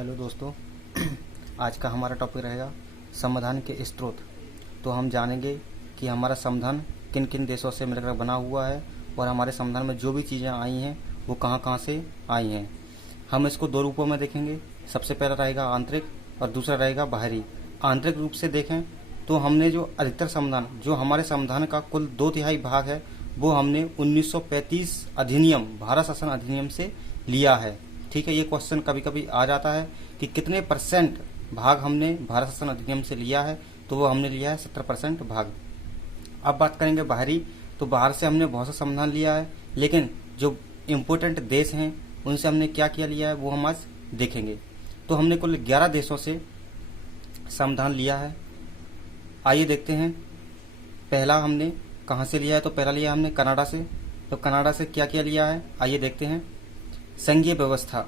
Hello दोस्तों। आज का हमारा टॉपिक रहेगा संविधान के स्रोत। तो हम जानेंगे कि हमारा संविधान किन किन देशों से मिलकर बना हुआ है और हमारे संविधान में जो भी चीज़ें आई हैं वो कहाँ कहाँ से आई हैं। हम इसको दो रूपों में देखेंगे। सबसे पहला रहेगा आंतरिक और दूसरा रहेगा बाहरी। आंतरिक रूप से देखें तो हमने जो अधिकतर संविधान, जो हमारे संविधान का कुल 2/3 भाग है, वो हमने 1935 अधिनियम, भारत शासन अधिनियम से लिया है। ठीक है, ये क्वेश्चन कभी कभी आ जाता है कि कितने परसेंट भाग हमने भारत शासन अधिनियम से लिया है, तो वो हमने लिया है 70% भाग। अब बात करेंगे बाहरी। तो बाहर से हमने बहुत सा संविधान लिया है, लेकिन जो इम्पोर्टेंट देश हैं उनसे हमने क्या क्या लिया है वो हम आज देखेंगे। तो हमने कुल 11 देशों से संविधान लिया है। आइए देखते हैं पहला हमने कहाँ से लिया है। तो पहला लिया हमने कनाडा से। तो कनाडा से क्या क्या लिया है आइए देखते हैं। संघीय व्यवस्था,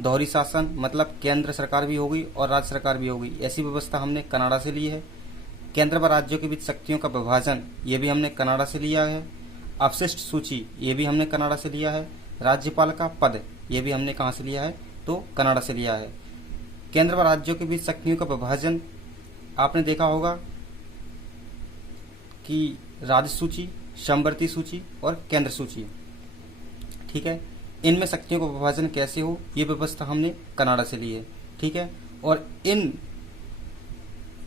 दोहरी शासन, मतलब केंद्र सरकार भी होगी और राज्य सरकार भी होगी, ऐसी व्यवस्था हमने कनाडा से ली है। केंद्र व राज्यों के बीच शक्तियों का विभाजन, ये भी हमने कनाडा से लिया है। अपशिष्ट सूची, ये भी हमने कनाडा से लिया है। राज्यपाल का पद, ये भी हमने कहाँ से लिया है तो कनाडा से लिया है। केंद्र व राज्यों के बीच शक्तियों का विभाजन, आपने देखा होगा कि राज्य सूची, समवर्ती सूची और केंद्र सूची। ठीक है, इनमें शक्तियों का विभाजन कैसे हो, ये व्यवस्था हमने कनाडा से ली है। ठीक है, और इन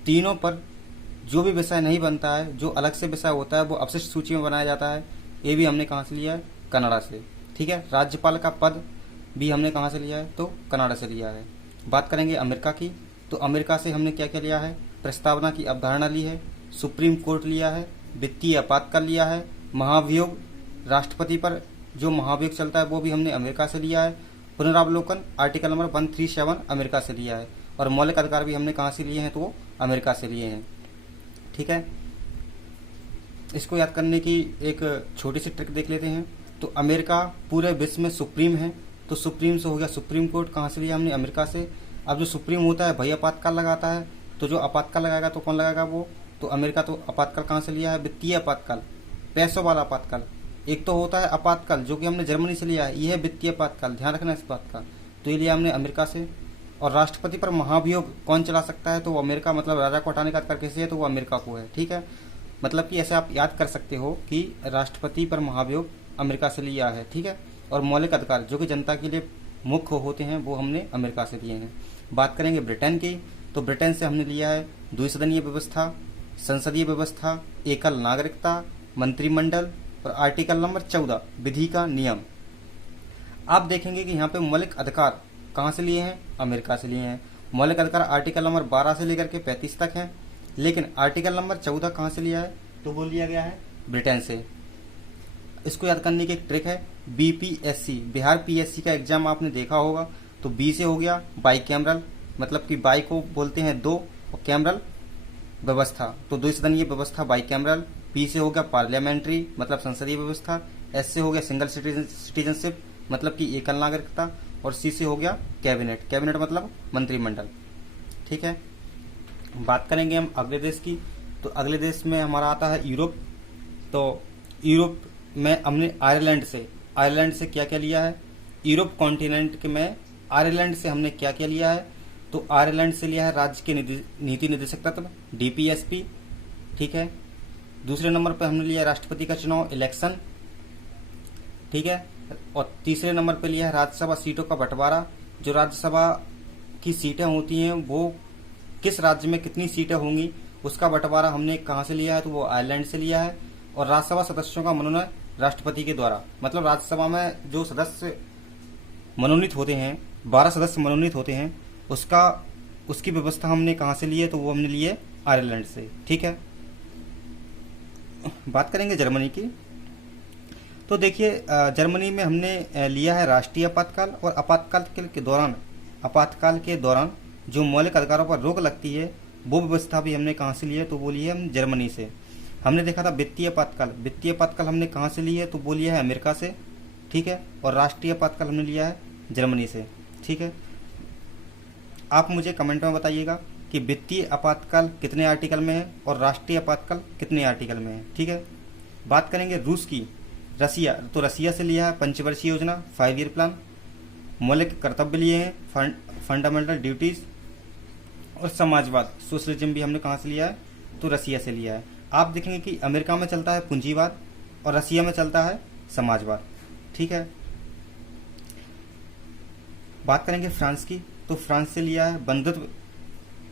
तीनों पर जो भी विषय नहीं बनता है, जो अलग से विषय होता है, वो अपशिष्ट सूची में बनाया जाता है। ये भी हमने कहाँ से लिया है कनाडा से। ठीक है, राज्यपाल का पद भी हमने कहाँ से लिया है तो कनाडा से लिया है। बात करेंगे अमेरिका की। तो अमेरिका से हमने क्या क्या लिया है, प्रस्तावना की अवधारणा ली है, सुप्रीम कोर्ट लिया है, वित्तीय आपातकाल लिया है, महाभियोग, राष्ट्रपति पर जो महाभियोग चलता है वो भी हमने अमेरिका से लिया है, पुनरावलोकन आर्टिकल नंबर 137 अमेरिका से लिया है, और मौलिक अधिकार भी हमने कहाँ से लिए हैं तो वो अमेरिका से लिए हैं। ठीक है, इसको याद करने की एक छोटी सी ट्रिक देख लेते हैं। तो अमेरिका पूरे विश्व में सुप्रीम है, तो सुप्रीम से हो गया सुप्रीम कोर्ट, कहाँ से लिया हमने अमेरिका से। अब जो सुप्रीम होता है भाई आपातकाल लगाता है, तो जो आपातकाल लगाएगा तो कौन लगाएगा वो तो अमेरिका। तो आपातकाल कहाँ से लिया है, वित्तीय आपातकाल, पैसों वाला आपातकाल। एक तो होता है आपातकाल जो कि हमने जर्मनी से लिया है, यह है वित्तीय आपातकाल, ध्यान रखना इस बात का। तो ये लिया हमने अमेरिका से। और राष्ट्रपति पर महाभियोग कौन चला सकता है तो वो अमेरिका, मतलब राजा को हटाने का अधिकार किसे है तो वो अमेरिका को है। ठीक है, मतलब कि ऐसे आप याद कर सकते हो कि राष्ट्रपति पर महाभियोग अमेरिका से लिया है। ठीक है, और मौलिक अधिकार जो कि जनता के लिए मुख्य होते हैं वो हमने अमेरिका से लिए हैं। बात करेंगे ब्रिटेन की। तो ब्रिटेन से हमने लिया है द्विसदनीय व्यवस्था, संसदीय व्यवस्था, एकल नागरिकता, मंत्रिमंडल और आर्टिकल नंबर 14 विधि का नियम। आप देखेंगे कि यहाँ पे मौलिक अधिकार कहाँ से लिए हैं, अमेरिका से लिए हैं। मौलिक अधिकार आर्टिकल नंबर 12 से लेकर के 35 तक हैं, लेकिन आर्टिकल नंबर 14 कहाँ से लिया है तो वो लिया गया है ब्रिटेन से। इसको याद करने की एक ट्रिक है, बीपीएससी, बिहार पीएससी का एग्जाम आपने देखा होगा। तो बी से हो गया बाई कैमरल, मतलब कि बाई को बोलते हैं दो और कैमरल व्यवस्था, तो द्विसदनीय व्यवस्था बाई कैमरल। पी से हो गया पार्लियामेंट्री, मतलब संसदीय व्यवस्था। एस से हो गया सिंगल सिटीजनशिप, मतलब कि एकल नागरिकता। और सी से हो गया कैबिनेट, कैबिनेट मतलब मंत्रिमंडल। ठीक है, बात करेंगे हम अगले देश की। तो अगले देश में हमारा आता है यूरोप। तो यूरोप में हमने आयरलैंड से क्या क्या लिया है, यूरोप कॉन्टिनेंट के में आयरलैंड से हमने क्या क्या लिया है तो आयरलैंड से लिया है राज्य के नीति निदेशक तत्व, डीपीएसपी। ठीक है, दूसरे नंबर पर हमने लिया राष्ट्रपति का चुनाव, इलेक्शन। ठीक है, और तीसरे नंबर पर लिया है राज्यसभा सीटों का बंटवारा। जो राज्यसभा की सीटें होती हैं वो किस राज्य में कितनी सीटें होंगी उसका बंटवारा हमने कहाँ से लिया है तो वो आयरलैंड से लिया है। और राज्यसभा सदस्यों का मनोनयन राष्ट्रपति के द्वारा, मतलब राज्यसभा में जो सदस्य मनोनीत होते हैं, 12 सदस्य मनोनीत होते हैं, उसकी व्यवस्था हमने कहाँ से ली है तो वो हमने ली है आयरलैंड से। ठीक है, बात करेंगे जर्मनी की। तो देखिए जर्मनी में हमने लिया है राष्ट्रीय आपातकाल, और आपातकाल के दौरान जो मौलिक अधिकारों पर रोक लगती है वो व्यवस्था भी हमने कहाँ से ली है तो वो ली है हम जर्मनी से। हमने देखा था वित्तीय आपातकाल हमने कहाँ से ली है तो वो लिया है अमेरिका से। ठीक है, और राष्ट्रीय आपातकाल हमने लिया है जर्मनी से। ठीक है, आप मुझे कमेंट में बताइएगा कि वित्तीय आपातकाल कितने आर्टिकल में है और राष्ट्रीय आपातकाल कितने आर्टिकल में है। ठीक है, बात करेंगे रूस की। रसिया, तो रसिया से लिया है पंचवर्षीय योजना, 5 ईयर प्लान। मौलिक कर्तव्य लिए हैं, फंडामेंटल ड्यूटीज, और समाजवाद, सोशलिज्म भी हमने कहाँ से लिया है, तो रसिया से लिया है। आप देखेंगे कि अमेरिका में चलता है पूंजीवाद और रसिया में चलता है समाजवाद। ठीक है, बात करेंगे फ्रांस की, तो फ्रांस से लिया है बंधुत्व,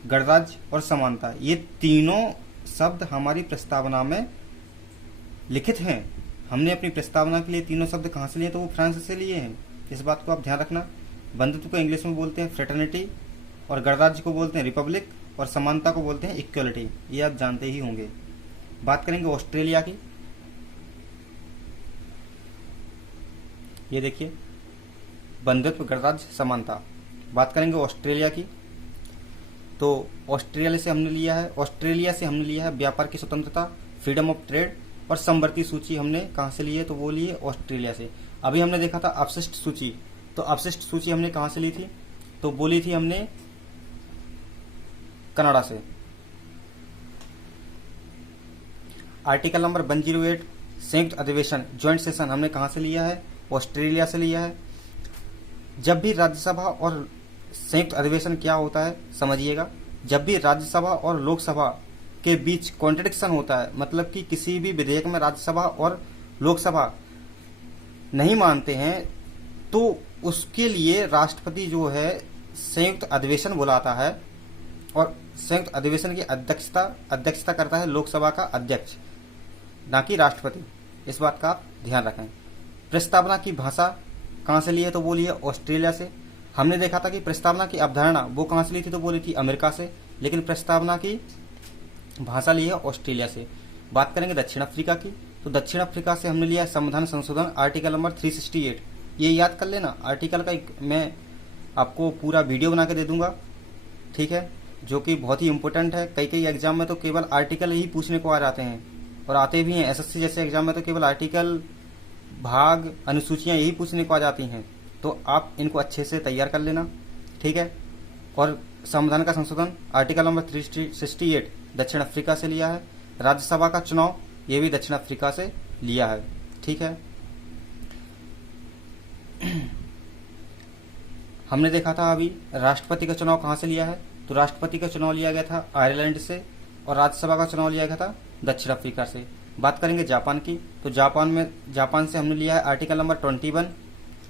गणराज्य और समानता। ये तीनों शब्द हमारी प्रस्तावना में लिखित हैं। हमने अपनी प्रस्तावना के लिए तीनों शब्द कहाँ से लिए, तो वो फ्रांस से लिए हैं। इस बात को आप ध्यान रखना। बंधुत्व को इंग्लिश में बोलते हैं फ्रेटर्निटी, और गणराज्य को बोलते हैं रिपब्लिक, और समानता को बोलते हैं इक्वलिटी। ये आप जानते ही होंगे। बात करेंगे ऑस्ट्रेलिया की, ये देखिए बंधुत्व, गणराज्य, समानता। बात करेंगे ऑस्ट्रेलिया की, तो ऑस्ट्रेलिया से हमने लिया है व्यापार की स्वतंत्रता, फ्रीडम ऑफ ट्रेड, और समवर्ती सूची हमने कहाँ से ली है, तो वो ली है ऑस्ट्रेलिया से। अभी हमने देखा था अपशिष्ट सूची, तो अपशिष्ट सूची हमने कहाँ से ली थी, तो वो ली थी हमने कनाडा से। आर्टिकल नंबर 108 संयुक्त अधिवेशन, ज्वाइंट सेशन, हमने कहाँ से लिया है, ऑस्ट्रेलिया से लिया है। जब भी राज्यसभा और संयुक्त अधिवेशन क्या होता है समझिएगा, जब भी राज्यसभा और लोकसभा के बीच कॉन्ट्रडिक्शन होता है, मतलब कि किसी भी विधेयक में राज्यसभा और लोकसभा नहीं मानते हैं, तो उसके लिए राष्ट्रपति जो है संयुक्त अधिवेशन बुलाता है, और संयुक्त अधिवेशन की अध्यक्षता करता है लोकसभा का अध्यक्ष, ना कि राष्ट्रपति। इस बात का आप ध्यान रखें। प्रस्तावना की भाषा कहाँ से ली है, तो वो ली है ऑस्ट्रेलिया से। हमने देखा था कि प्रस्तावना की अवधारणा वो कहाँ से ली थी, तो वो ली थी अमेरिका से, लेकिन प्रस्तावना की भाषा ली है ऑस्ट्रेलिया से। बात करेंगे दक्षिण अफ्रीका की, तो दक्षिण अफ्रीका से हमने लिया है संविधान संशोधन, आर्टिकल नंबर 368। ये याद कर लेना, आर्टिकल का मैं आपको पूरा वीडियो बना के दे दूंगा, ठीक है, जो कि बहुत ही इंपॉर्टेंट है। कई एग्जाम में तो केवल आर्टिकल ही पूछने को आ जाते हैं, और आते भी हैं। एसएससी जैसे एग्जाम में तो केवल आर्टिकल, भाग, अनुसूचियां यही पूछने को आ जाती हैं। तो आप इनको अच्छे से तैयार कर लेना, ठीक है। और संविधान का संशोधन आर्टिकल नंबर 368 दक्षिण अफ्रीका से लिया है। राज्यसभा का चुनाव ये भी दक्षिण अफ्रीका से लिया है, ठीक है। हमने देखा था अभी राष्ट्रपति का चुनाव कहाँ से लिया है, तो राष्ट्रपति का चुनाव लिया गया था आयरलैंड से, और राज्यसभा का चुनाव लिया गया था दक्षिण अफ्रीका से। बात करेंगे जापान की, तो जापान से हमने लिया है आर्टिकल नंबर 21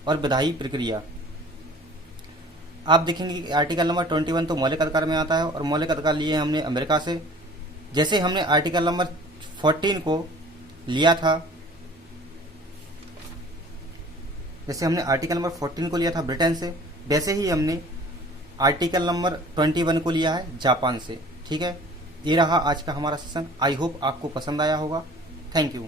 और विधायी प्रक्रिया। आप देखेंगे कि आर्टिकल नंबर 21 तो मौलिक अधिकार में आता है, और मौलिक अधिकार लिए हमने अमेरिका से। जैसे हमने आर्टिकल नंबर 14 को लिया था, ब्रिटेन से, वैसे ही हमने आर्टिकल नंबर 21 को लिया है जापान से, ठीक है। ये रहा आज का हमारा सेशन। आई होप आपको पसंद आया होगा। Thank you.